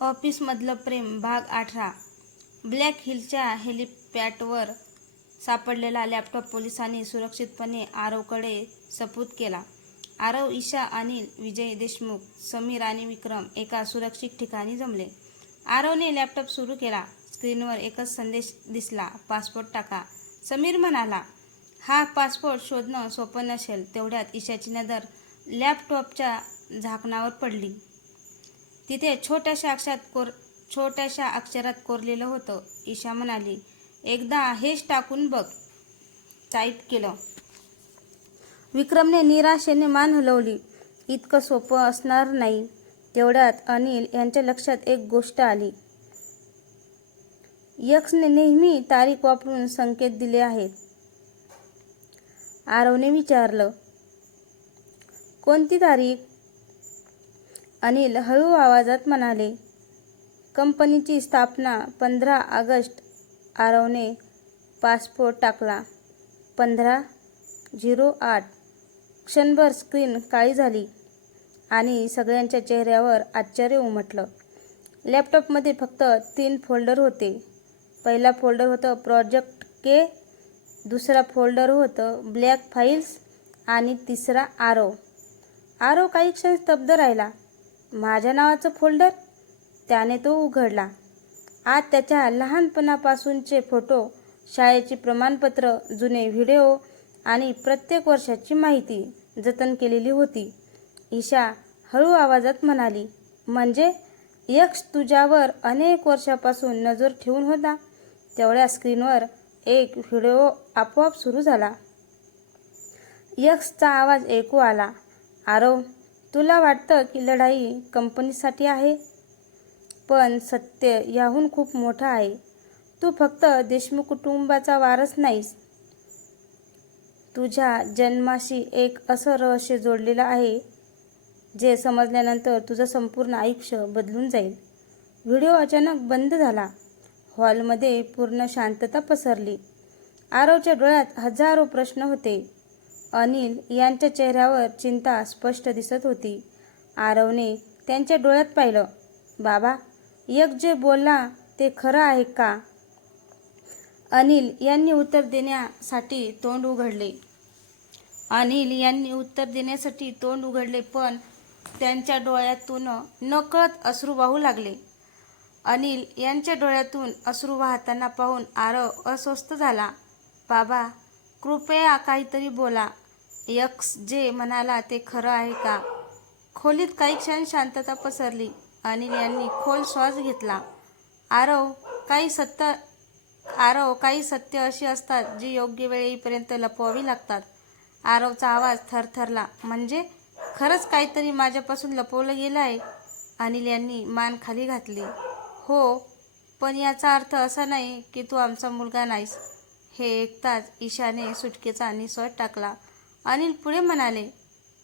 ऑफिसमधलं प्रेम भाग 18. ब्लॅक हिलच्या हेलिपॅडवर सापडलेला लॅपटॉप पोलिसांनी सुरक्षितपणे आरवकडे सुपूर्द केला. आरव, ईशा, अनिल, विजय देशमुख, समीर आणि विक्रम एका सुरक्षित ठिकाणी जमले. आरवने लॅपटॉप सुरू केला. स्क्रीनवर एकच संदेश दिसला, पासपोर्ट टाका. समीर म्हणाला, हा पासपोर्ट शोधणं सोपं नसेल. तेवढ्यात ईशाची नजर लॅपटॉपच्या झाकणावर पडली. तिथे छोट्याशा अक्षरात कोरलेलं होतं. ईशा म्हणाली, एकदा हेच टाकून बघ. टाईप केलं. विक्रमने निराशेने मान हलवली. इतकं सोपं असणार नाही. तेवढ्यात अनिल यांच्या लक्षात एक गोष्ट आली. यक्सने नेहमी तारीख वापरून संकेत दिले आहेत. आरवने विचारलं, कोणती तारीख? अनिल हळू आवाजात म्हणाले, कंपनीची स्थापना 15 ऑगस्ट. आरवने पासपोर्ट टाकला. 15:08. क्षणभर स्क्रीन काळी झाली आणि सगळ्यांच्या चेहऱ्यावर आश्चर्य उमटलं. लॅपटॉपमध्ये फक्त 3 फोल्डर होते. पहिला फोल्डर होतं प्रोजेक्ट के, दुसरा फोल्डर होतं ब्लॅक फाईल्स आणि तिसरा आरव. आरव काही क्षण स्तब्ध राहिला. माझ्या नावाचं फोल्डर? त्याने तो उघडला. आत त्याच्या लहानपणापासूनचे फोटो, शाळेची प्रमाणपत्र, जुने व्हिडिओ आणि प्रत्येक वर्षाची माहिती जतन केलेली होती. ईशा हळू आवाजात म्हणाली, म्हणजे यक्स तुझ्यावर अनेक वर्षापासून नजर ठेवून होता. तेवढ्या स्क्रीनवर एक व्हिडिओ आपोआप सुरू झाला. यक्सचा आवाज ऐकू आला, आरव, तुला वाटतं की लढाई कंपनीसाठी आहे, पण सत्य याहून खूप मोठं आहे. तू फक्त देशमुख कुटुंबाचा वारस नाहीस. तुझ्या जन्माशी एक असं रहस्य जोडलेलं आहे जे समजल्यानंतर तुझं संपूर्ण आयुष्य बदलून जाईल. व्हिडिओ अचानक बंद झाला. हॉलमध्ये पूर्ण शांतता पसरली. आरवच्या डोळ्यात हजारो प्रश्न होते. अनिल यांच्या चेहऱ्यावर चिंता स्पष्ट दिसत होती. आरवने त्यांच्या डोळ्यात पाहिलं. बाबा, यक्स जे बोलला ते खरं आहे का? अनिल यांनी उत्तर देण्यासाठी तोंड उघडले, पण त्यांच्या डोळ्यातून नकळत अश्रू वाहू लागले. अनिल यांच्या डोळ्यातून अश्रू वाहताना पाहून आरव अस्वस्थ झाला. बाबा, कृपया काहीतरी बोला. यक्स जे म्हणाला ते खरं आहे का? खोलीत काही क्षण शांतता पसरली. अनिल यांनी खोल श्वास घेतला. आरव, काही सत्य अशी असतात जी योग्य वेळ येईपर्यंत लपवावी लागतात. आरवचा आवाज थरथरला. म्हणजे खरंच काहीतरी माझ्यापासून लपवलं गेलं आहे? अनिल यांनी मान खाली घातली. हो, पण याचा अर्थ असा नाही की तू आमचा मुलगा नाहीस. हे ऐकताच ईशाने सुटकेचा निश्वास टाकला. अनिल पुढे म्हणाले,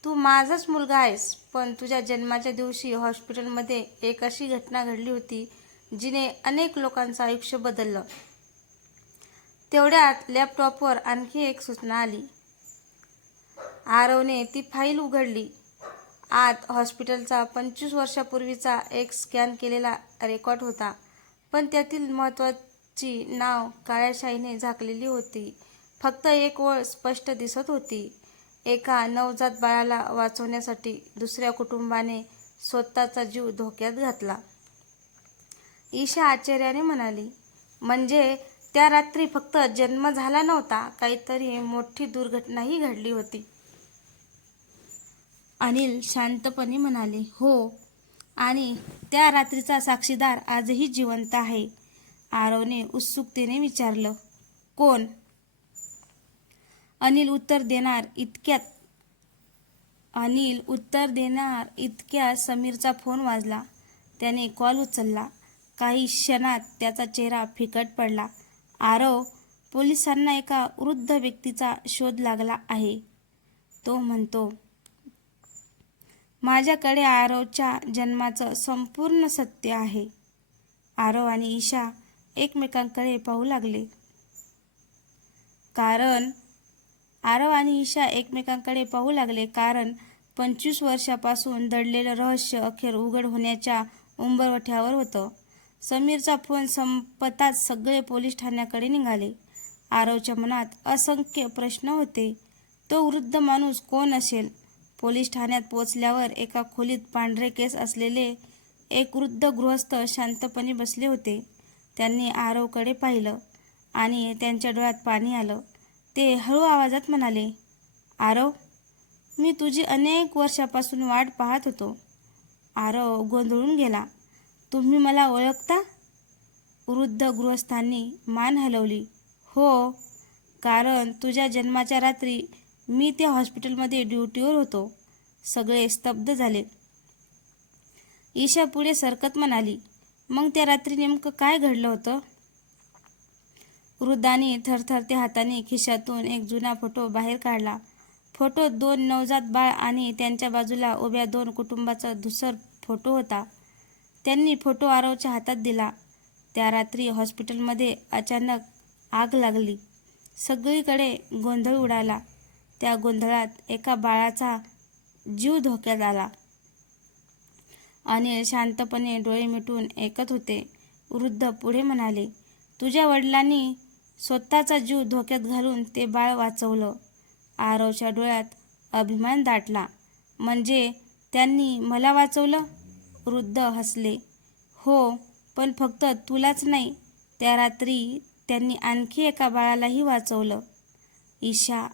तू माझाच मुलगा आहेस, पण तुझ्या जन्माच्या दिवशी हॉस्पिटलमध्ये एक अशी घटना घडली होती जिने अनेक लोकांचं आयुष्य बदललं. तेवढ्यात लॅपटॉपवर आणखी एक सूचना आली. आरवने ती फाईल उघडली. आत हॉस्पिटलचा 25 वर्षापूर्वीचा एक स्कॅन केलेला रेकॉर्ड होता, पण त्यातील महत्त्वाची नाव काळ्या शाईने झाकलेली होती. फक्त एक ओळ स्पष्ट दिसत होती. एका नवजात बाळाला वाचवण्यासाठी दुसऱ्या कुटुंबाने स्वतःचा जीव धोक्यात घातला. ईशा आश्चर्याने म्हणाली, म्हणजे त्या रात्री फक्त जन्म झाला नव्हता, काहीतरी मोठी दुर्घटनाही घडली होती. अनिल शांतपणे म्हणाले, हो, आणि त्या रात्रीचा साक्षीदार आजही जिवंत आहे. आरवने उत्सुकतेने विचारलं, कोण? अनिल उत्तर देणार इतक्यात समीरचा फोन वाजला. त्याने कॉल उचलला. काही क्षणात त्याचा चेहरा फिकट पडला. आरव, पोलिसांना एका वृद्ध व्यक्तीचा शोध लागला आहे. तो म्हणतो, माझ्याकडे आरवच्या जन्माचं संपूर्ण सत्य आहे. आरव आणि ईशा एकमेकांकडे पाहू लागले. कारण 25 वर्षापासून दडलेलं रहस्य अखेर उघड होण्याच्या उंबरठ्यावर होतं. समीरचा फोन संपताच सगळे पोलीस ठाण्याकडे निघाले. आरवच्या मनात असंख्य प्रश्न होते. तो वृद्ध माणूस कोण असेल? पोलीस ठाण्यात पोचल्यावर एका खोलीत पांढरे केस असलेले एक वृद्ध गृहस्थ शांतपणे बसले होते. त्यांनी आरवकडे पाहिलं आणि त्यांच्या डोळ्यात पाणी आलं. ते हळू आवाजात म्हणाले, आरव, मी तुझी अनेक वर्षापासून वाट पाहत होतो. आरव गोंधळून गेला. तुम्ही मला ओळखता? वृद्ध गृहस्थांनी मान हलवली. हो, कारण तुझ्या जन्माच्या रात्री मी त्या हॉस्पिटलमध्ये ड्युटीवर होतो. सगळे स्तब्ध झाले. ईशा पुढे सरकत म्हणाली, मग त्या रात्री नेमकं काय घडलं होतं? वृद्धांनी थरथरत्या हाताने खिशातून एक जुना फोटो बाहेर काढला. फोटोत 2 नवजात बाळ आणि त्यांच्या बाजूला उभ्या 2 कुटुंबाचा धूसर फोटो होता. त्यांनी फोटो आरवच्या हातात दिला. त्या रात्री हॉस्पिटलमध्ये अचानक आग लागली. सगळीकडे गोंधळ उडाला. त्या गोंधळात एका बाळाचा जीव धोक्यात आला. अनिल शांतपणे डोळे मिटून ऐकत होते. वृद्ध पुढे म्हणाले, तुझ्या वडिलांनी स्वतःचा जीव धोक्यात घालून ते बाळ वाचवलं. आरवच्या डोळ्यात अभिमान दाटला. म्हणजे त्यांनी मला वाचवलं? वृद्ध हसले. हो, पण फक्त तुलाच नाही, त्या रात्री त्यांनी आणखी एका बाळालाही वाचवलं. ईशाने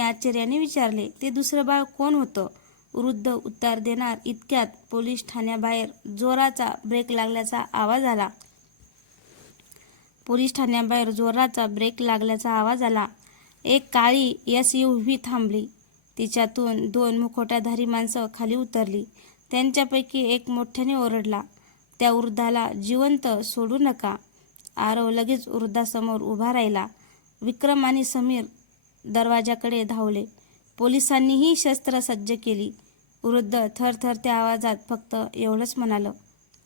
आश्चर्याने विचारले, ते दुसरं बाळ कोण होतं? वृद्ध उत्तर देणार इतक्यात पोलीस ठाण्याबाहेर जोराचा ब्रेक लागल्याचा आवाज आला. एक काळी SUV थांबली. तिच्यातून 2 मुखवटाधारी माणसं खाली उतरली. त्यांच्यापैकी एक मोठ्याने ओरडला, त्या वृद्धाला जिवंत सोडू नका. आरव लगेच वृद्धासमोर उभा राहिला. विक्रम आणि समीर दरवाजाकडे धावले. पोलिसांनीही शस्त्र सज्ज केली. वृद्ध थरथरत्या आवाजात फक्त एवढंच म्हणालं,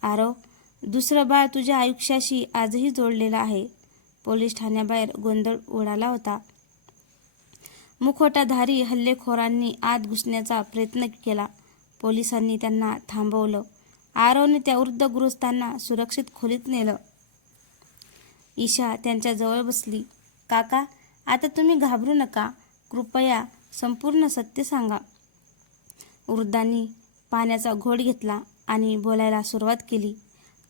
आरव, दुसरं बाळ तुझ्या आयुष्याशी आजही जोडलेलं आहे. पोलीस ठाण्याबाहेर गोंधळ उडाला होता. मुखवटाधारी हल्लेखोरांनी आत घुसण्याचा प्रयत्न केला. पोलिसांनी त्यांना थांबवलं. आरवने त्या वृद्ध गृहस्थांना सुरक्षित खोलीत नेलं. ईशा त्यांच्या जवळ बसली. काका, आता तुम्ही घाबरू नका. कृपया संपूर्ण सत्य सांगा. वृद्धांनी पाण्याचा घोट घेतला आणि बोलायला सुरुवात केली.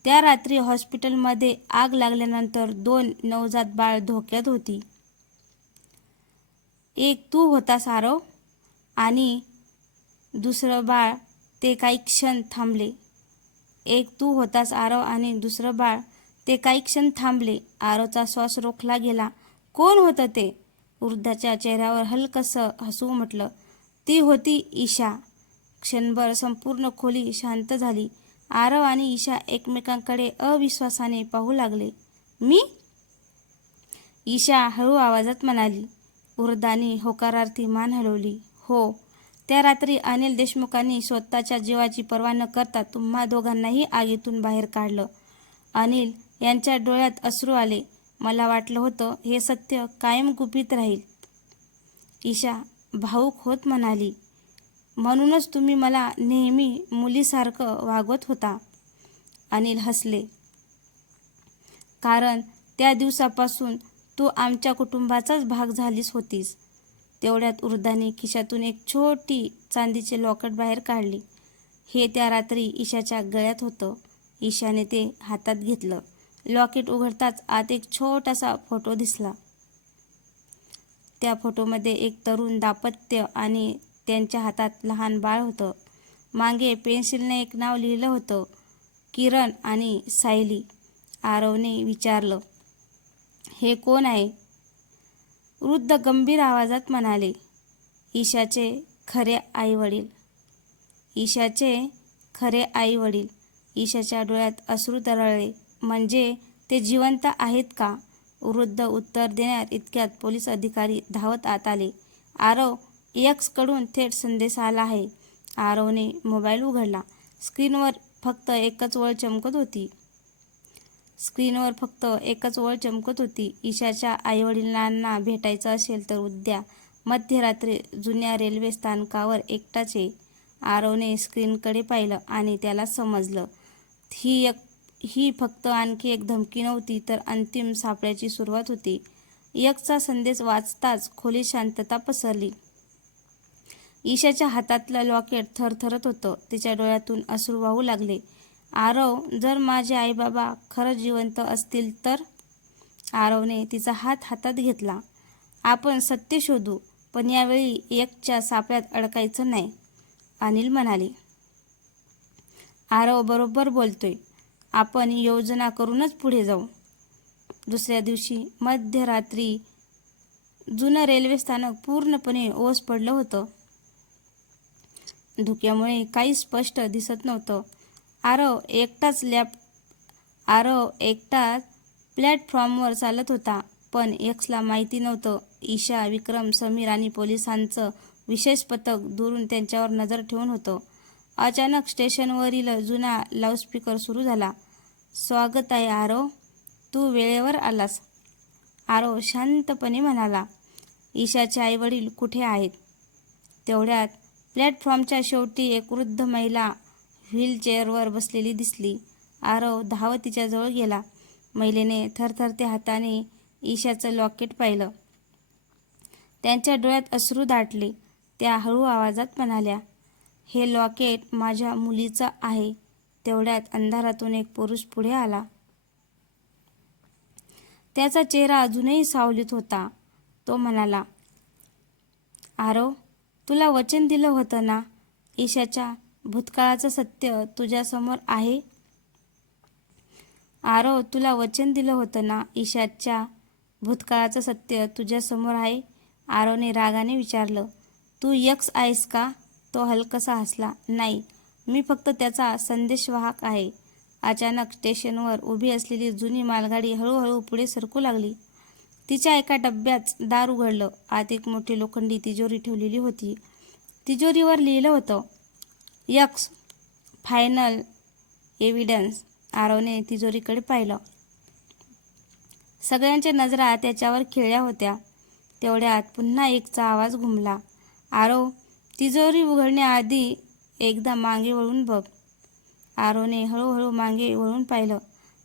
त्या रात्री हॉस्पिटलमध्ये आग लागल्यानंतर 2 नवजात बाळ धोक्यात होती. एक तू होतास आरव, आणि दुसरं बाळ ते काही क्षण थांबले. आरवचा श्वास रोखला गेला. कोण होतं ते? वृद्धाच्या चेहऱ्यावर हलकसं हसू उमटलं. ती होती ईशा. क्षणभर संपूर्ण खोली शांत झाली. आरव आणि ईशा एकमेकांकडे अविश्वासाने पाहू लागले. मी? ईशा हळू आवाजात म्हणाली. वृद्धांनी होकारार्थी मान हलवली. हो, त्या रात्री अनिल देशमुखांनी स्वतःच्या जीवाची पर्वा न करता तुम्हा दोघांनाही आगीतून बाहेर काढलं. अनिल यांच्या डोळ्यात अश्रू आले. मला वाटलं होतं हे सत्य कायम गुपित राहील. ईशा भावूक होत म्हणाली. म्हणूनच तुम्ही मला नेहमी मुलीसारखं वागवत होता. अनिल हसले. कारण त्या दिवसापासून तू आमच्या कुटुंबाचाच भाग झालीस होतीस. तेवढ्यात वृद्धाने खिशातून एक छोटी चांदीचे लॉकेट बाहेर काढली. हे त्या रात्री ईशाच्या गळ्यात होतं. ईशाने ते हातात घेतलं. लॉकेट उघडताच आत एक छोटासा फोटो दिसला. त्या फोटोमध्ये एक तरुण दाम्पत्य आणि त्यांच्या हातात लहान बाळ होतं. मागे पेन्सिलने एक नाव लिहिलं होतं, किरण आणि सायली. आरवने विचारलं, हे कोण आहे? वृद्ध गंभीर आवाजात म्हणाले, ईशाचे खरे आई-वडील. ईशाच्या डोळ्यात अश्रू तरळले. म्हणजे ते जिवंत आहेत का? वृद्ध उत्तर देणार इतक्यात पोलीस अधिकारी धावत आत आले. आरव, X कडून थेट संदेश आला आहे. आरवने मोबाईल उघडला. स्क्रीनवर फक्त एकच ओळ चमकत होती. ईशाच्या आईवडिलांना भेटायचं असेल तर उद्या मध्यरात्री जुन्या रेल्वे स्थानकावर एकटाच ये. आरवने स्क्रीनकडे पाहिलं आणि त्याला समजलं ही फक्त आणखी एक धमकी नव्हती, तर अंतिम सापळ्याची सुरुवात होती. यक्षचा संदेश वाचताच खोलीत शांतता पसरली. ईशाच्या हातातलं लॉकेट थरथरत होतं. तिच्या डोळ्यातून अश्रू वाहू लागले. आरव, जर माझे आईबाबा खरंच जिवंत असतील तर? आरवने तिचा हात हातात घेतला. आपण सत्य शोधू, पण यावेळी यक्षच्या सापळ्यात अडकायचं नाही, अनिल म्हणाले. आरव बरोबर बोलतोय. आपण योजना करूनच पुढे जाऊ. दुसऱ्या दिवशी मध्यरात्री जुनं रेल्वे स्थानक पूर्णपणे ओस पडलं होतं. धुक्यामुळे काही स्पष्ट दिसत नव्हतं. आरव एकटाच प्लॅटफॉर्मवर चालत होता, पण यक्षला माहिती नव्हतं. ईशा, विक्रम, समीर आणि पोलिसांचं विशेष पथक दुरून त्यांच्यावर नजर ठेवून होतं. अचानक स्टेशनवरील जुना लाऊडस्पीकर सुरू झाला. स्वागत आहे आरव, तू वेळेवर आलास. आरव शांतपणे म्हणाला. ईशाचे आईवडील कुठे आहेत? तेवढ्यात प्लॅटफॉर्मच्या शेवटी एक वृद्ध महिला व्हीलचेअरवर बसलेली दिसली. आरव धावत तिच्याजवळ गेला. महिलेने थरथरत्या हाताने ईशाचं लॉकेट पाहिलं. त्यांच्या डोळ्यात अश्रू दाटले. त्या हळू आवाजात म्हणाल्या, हे लॉकेट माझ्या मुलीचं आहे. तेवढ्यात अंधारातून एक पुरुष पुढे आला. त्याचा चेहरा अजूनही सावलीत होता. तो म्हणाला, आरव, तुला वचन दिलं होतं ना, ईशाच्या भूतकाळाचं सत्य तुझ्यासमोर आहे. आरव, तुला वचन दिलं होतं ना, ईशाच्या भूतकाळाचं सत्य तुझ्यासमोर आहे. आरवने रागाने विचारलं. तू यक्ष आहेस का? तो हलकसा हसला. नाही, मी फक्त त्याचा संदेशवाहक आहे. अचानक स्टेशनवर उभी असलेली जुनी मालगाडी हळूहळू पुढे सरकू लागली. तिच्या एका डब्यात दार उघडलं. आत एक मोठी लोखंडी तिजोरी ठेवलेली होती. तिजोरीवर लिहिलं होतं, यक्ष फायनल एव्हिडन्स. आरवने तिजोरीकडे पाहिलं. सगळ्यांच्या नजरा त्याच्यावर खिळल्या होत्या. तेवढ्यात पुन्हा एकचा आवाज घुमला. आरव, तिजोरी उघडण्याआधी एकदा मागे वळून बघ. आरवने हळूहळू मागे वळून पाहिलं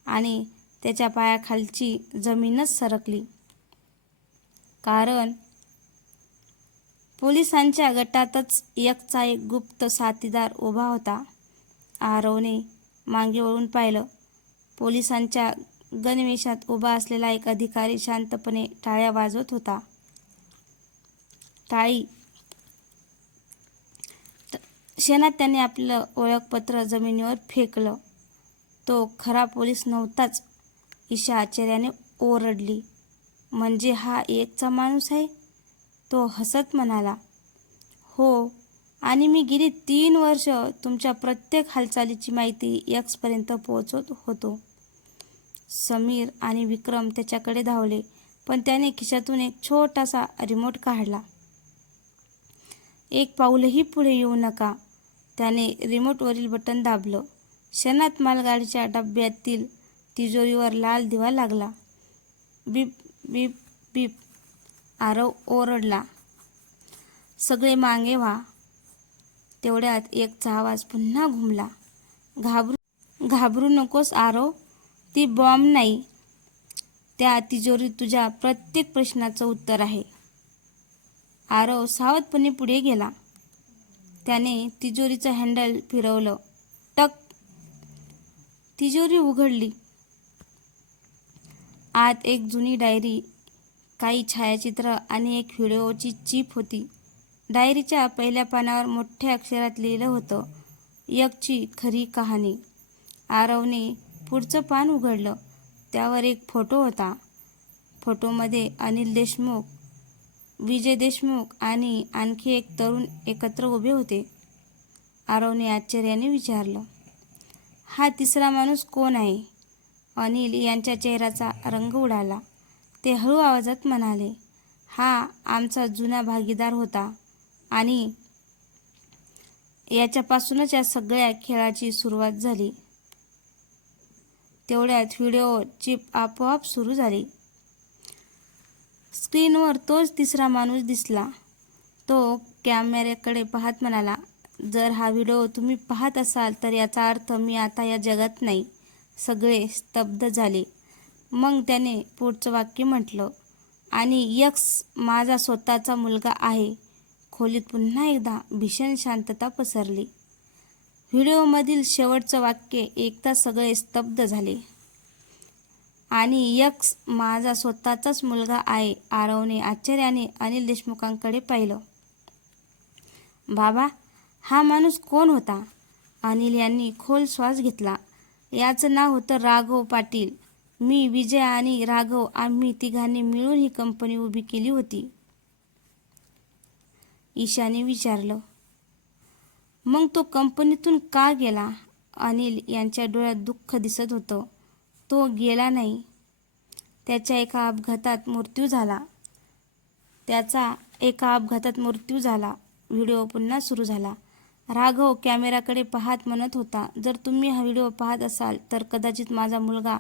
आणि त्याच्या पायाखालची जमीनच सरकली. कारण पोलिसांच्या गटातच यक्षचा एक गुप्त साथीदार उभा होता. आरवने मागे वळून पाहिलं. पोलिसांच्या गणवेशात उभा असलेला एक अधिकारी शांतपणे टाळ्या वाजवत होता. क्षणात त्याने आपलं ओळखपत्र जमिनीवर फेकलं. तो खरा पोलीस नव्हताच. ईशा आश्चर्याने ओरडली. म्हणजे हा यक्षचा माणूस आहे? तो हसत म्हणाला, हो, आणि मी गेली 3 वर्ष तुमच्या प्रत्येक हालचालीची माहिती यक्षपर्यंत पोहोचवत होतो. समीर आणि विक्रम त्याच्याकडे धावले, पण त्याने खिशातून एक छोटासा रिमोट काढला. एक पाऊलही पुढे येऊ नका. त्याने रिमोटवरील बटन दाबलं. क्षणात मालगाडीच्या डब्यातील तिजोरीवर लाल दिवा लागला. बीप बीप बीप. आरव ओरडला, सगळे मागे व्हा. तेवढ्यात एकचा आवाज पुन्हा घुमला. घाबरू नकोस आरव, ती बॉम्ब नाही. त्या तिजोरीत तुझ्या प्रत्येक प्रश्नाचं उत्तर आहे. आरव सावधपणे पुढे गेला. त्याने तिजोरीचं हँडल फिरवलं. टक. तिजोरी उघडली. आत एक जुनी डायरी, काही छायाचित्र आणि एक व्हिडिओची चिप होती. डायरीच्या पहिल्या पानावर मोठ्या अक्षरात लिहिलं होतं, यक्षची खरी कहाणी. आरवने पुढचं पान उघडलं. त्यावर एक फोटो होता. फोटोमध्ये अनिल देशमुख, विजय देशमुख आणि आणखी एक तरुण एकत्र उभे होते. आरवने आश्चर्याने विचारलं, हा तिसरा माणूस कोण आहे? अनिल यांच्या चेहऱ्याचा रंग उडाला. ते हळू आवाजात म्हणाले, हा आमचा जुना भागीदार होता आणि याच्यापासूनच या सगळ्या खेळाची सुरुवात झाली. तेवढ्यात व्हिडिओ चिप आपोआप सुरू झाली. स्क्रीनवर तोच तिसरा माणूस दिसला. तो कॅमेऱ्याकडे पाहत म्हणाला, जर हा व्हिडिओ तुम्ही पाहत असाल तर याचा अर्थ मी आता या जगात नाही. सगळे स्तब्ध झाले. मग त्याने पुढचं वाक्य म्हटलं, आणि यक्स माझा स्वतःचा मुलगा आहे. खोलीत पुन्हा एकदा भीषण शांतता पसरली. व्हिडिओमधील शेवटचं वाक्य ऐकता सगळे स्तब्ध झाले. आणि यक्स माझा स्वतःचाच मुलगा आहे. आरवने आश्चर्याने अनिल देशमुखांकडे पाहिलं. बाबा, हा माणूस कोण होता? अनिल यांनी खोल श्वास घेतला. याचं नाव होतं राघव पाटील. मी, विजय आणि राघव आम्ही तिघांनी मिळून ही कंपनी उभी केली होती. ईशाने विचारलं. मग तो कंपनीतून का गेला? अनिल यांच्या डोळ्यात दुःख दिसत होतं. तो गेला नाही. त्याचा एका अपघातात मृत्यू झाला. व्हिडिओ पुन्हा सुरू झाला. राघव कॅमेराकडे पाहत म्हणत होता, जर तुम्ही हा व्हिडिओ पाहत असाल तर कदाचित माझा मुलगा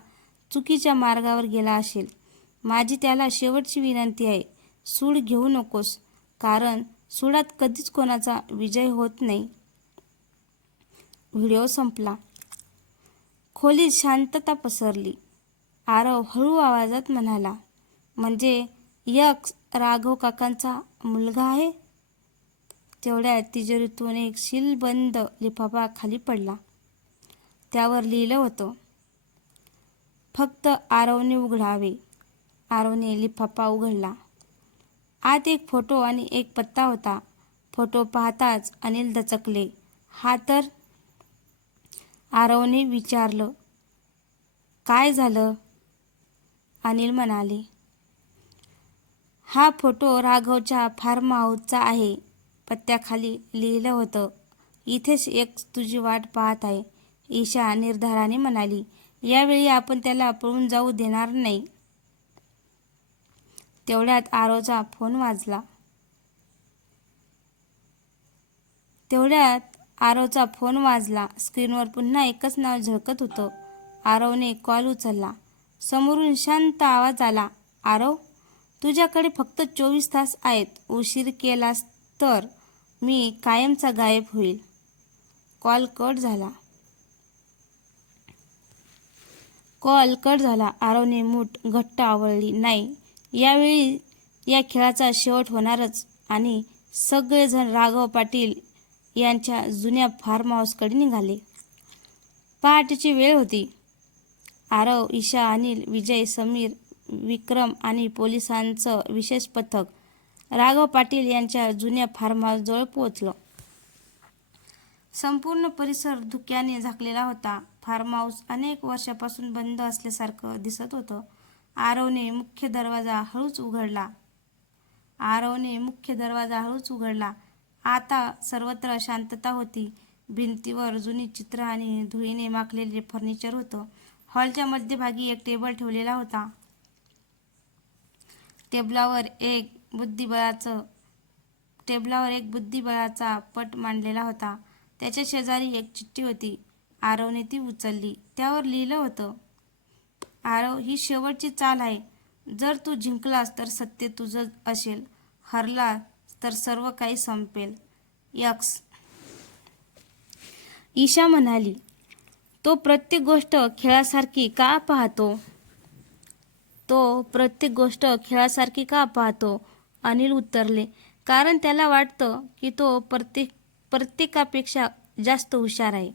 चुकीच्या मार्गावर गेला असेल. माझी त्याला शेवटची विनंती आहे, सूड घेऊ नकोस, कारण सुडात कधीच कोणाचा विजय होत नाही. व्हिडिओ संपला. खोलीत शांतता पसरली. आरव हळू आवाजात म्हणाला, म्हणजे यक्स राघव काकांचा मुलगा आहे? तेवढ्यात तिजोरीतून एक सीलबंद लिफाफा खाली पडला. त्यावर लिहिलं होतं, फक्त आरवने उघडावे. आरवने लिफाफा उघडला. आत एक फोटो आणि एक पत्ता होता. फोटो पाहताच अनिल दचकले. हा तर? आरवने विचारलं. काय झालं? अनिल म्हणाले, हा फोटो राघवच्या फार्म हाऊसचा आहे. पत्त्याखाली लिहिलं होतं, इथेच एक तुझी वाट पाहत आहे. ईशा निर्धाराने म्हणाली, यावेळी आपण त्याला पळून जाऊ देणार नाही. तेवढ्यात आरवचा फोन वाजला. स्क्रीनवर पुन्हा एकच नाव झळकत होतं. आरवने कॉल उचलला. समोरून शांत आवाज आला, आरव, तुझ्याकडे फक्त 24 तास आहेत. उशीर केलास तर मी कायमचा गायब होईल. कॉल कट झाला. आरवने मूठ घट्ट आवळली. नाही, यावेळी या खेळाचा शेवट होणारच. आणि सगळेजण राघव पाटील यांच्या जुन्या फार्म हाऊसकडे निघाले. पहाटेची वेळ होती. आरव, ईशा, अनिल, विजय, समीर, विक्रम आणि पोलिसांचं विशेष पथक राघव पाटील यांच्या जुन्या फार्म हाऊसजवळ पोहोचलं. संपूर्ण परिसर धुक्याने झाकलेला होता. फार्म हाऊस अनेक वर्षापासून बंद असल्यासारखं दिसत होतं. आरवने मुख्य दरवाजा हळूच उघडला. आता सर्वत्र शांतता होती. भिंतीवर जुनी चित्र आणि धुळीने माखलेले फर्निचर होतं. हॉलच्या मध्यभागी एक टेबल ठेवलेला होता. टेबलावर एक बुद्धिबळाचा पट मांडलेला होता. त्याच्या शेजारी एक चिठ्ठी होती. आरवने ती उचलली. त्यावर लिहिलं होतं, आरव, ही शेवटची चाल आहे. जर तू जिंकलास तर सत्य तुझं असेल, हरला तर सर्व काही संपेल. यक्स. ईशा म्हणाली, तो प्रत्येक गोष्ट खेळासारखी का पाहतो? अनिल उत्तरले, कारण त्याला वाटतं की तो प्रत्येकापेक्षा जास्त हुशार आहे.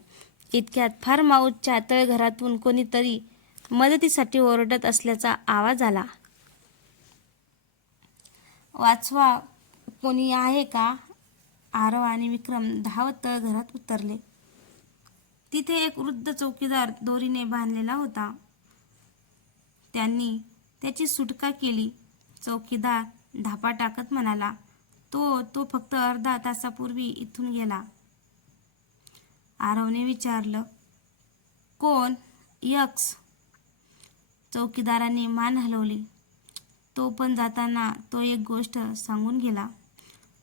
इतक्यात फार्म हाऊसच्या तळघरातून कोणीतरी मदतीसाठी ओरडत असल्याचा आवाज आला. वाचवा, कोणी आहे का? आरव आणि विक्रम धावत तळघरात उतरले. तिथे एक वृद्ध चौकीदार दोरीने बांधलेला होता. त्यांनी त्याची सुटका केली. चौकीदार धापा टाकत म्हणाला, तो फक्त अर्धा तासापूर्वी इथून गेला. आरवने विचारलं, कोण? यक्स. चौकीदाराने मान हलवली. तो पण जाताना एक गोष्ट सांगून गेला.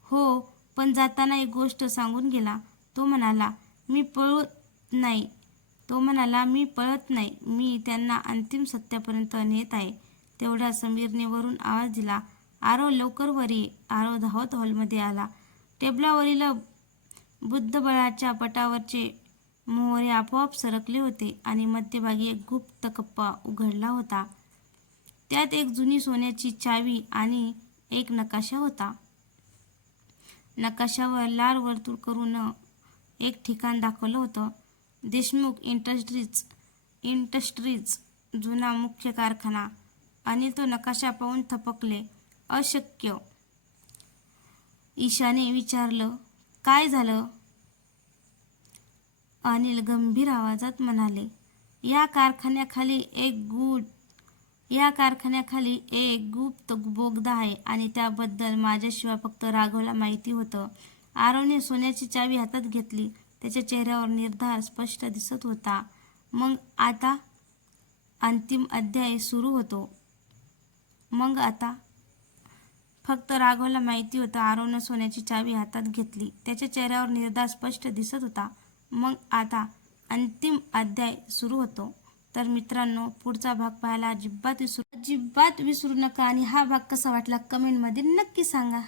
हो, पण जाताना एक गोष्ट सांगून गेला. तो म्हणाला, मी पळत नाही. मी त्यांना अंतिम सत्यापर्यंत नेत आहे. तेवढ्यात समीरने वरून आवाज दिला, आरव, लवकर वर ये. आरव धावत हॉलमध्ये आला. टेबलावरील बुद्धबळाच्या पटावरचे मोहरे आपोआप सरकले होते आणि मध्यभागी एक गुप्त कप्पा उघडला होता. त्यात एक जुनी सोन्याची चावी आणि एक नकाशा होता. नकाशावर लाल वर्तुळ करून एक ठिकाण दाखवलं होतं. देशमुख इंडस्ट्रीज जुना मुख्य कारखाना. अनिल तो नकाशा पाहून थपकले. अशक्य. ईशाने विचारलं, काय झालं? अनिल गंभीर आवाजात म्हणाले, या कारखान्याखाली एक गुप्त बोगदा आहे आणि त्याबद्दल माझ्याशिवाय फक्त राघवला माहिती होतं. आरवने सोन्याची चावी हातात घेतली. त्याच्या चेहऱ्यावर निर्धार स्पष्ट दिसत होता. मग आता अंतिम अध्याय सुरू होतो. फक्त राघवला माहिती होतं. आरवनं सोन्याची चावी हातात घेतली. त्याच्या चेहऱ्यावर निर्धार स्पष्ट दिसत होता. मग आता अंतिम अध्याय सुरू होतो. तर मित्रांनो, पुढचा भाग पाहायला अजिबात विसरू नका आणि हा भाग कसा वाटला कमेंटमध्ये नक्की सांगा.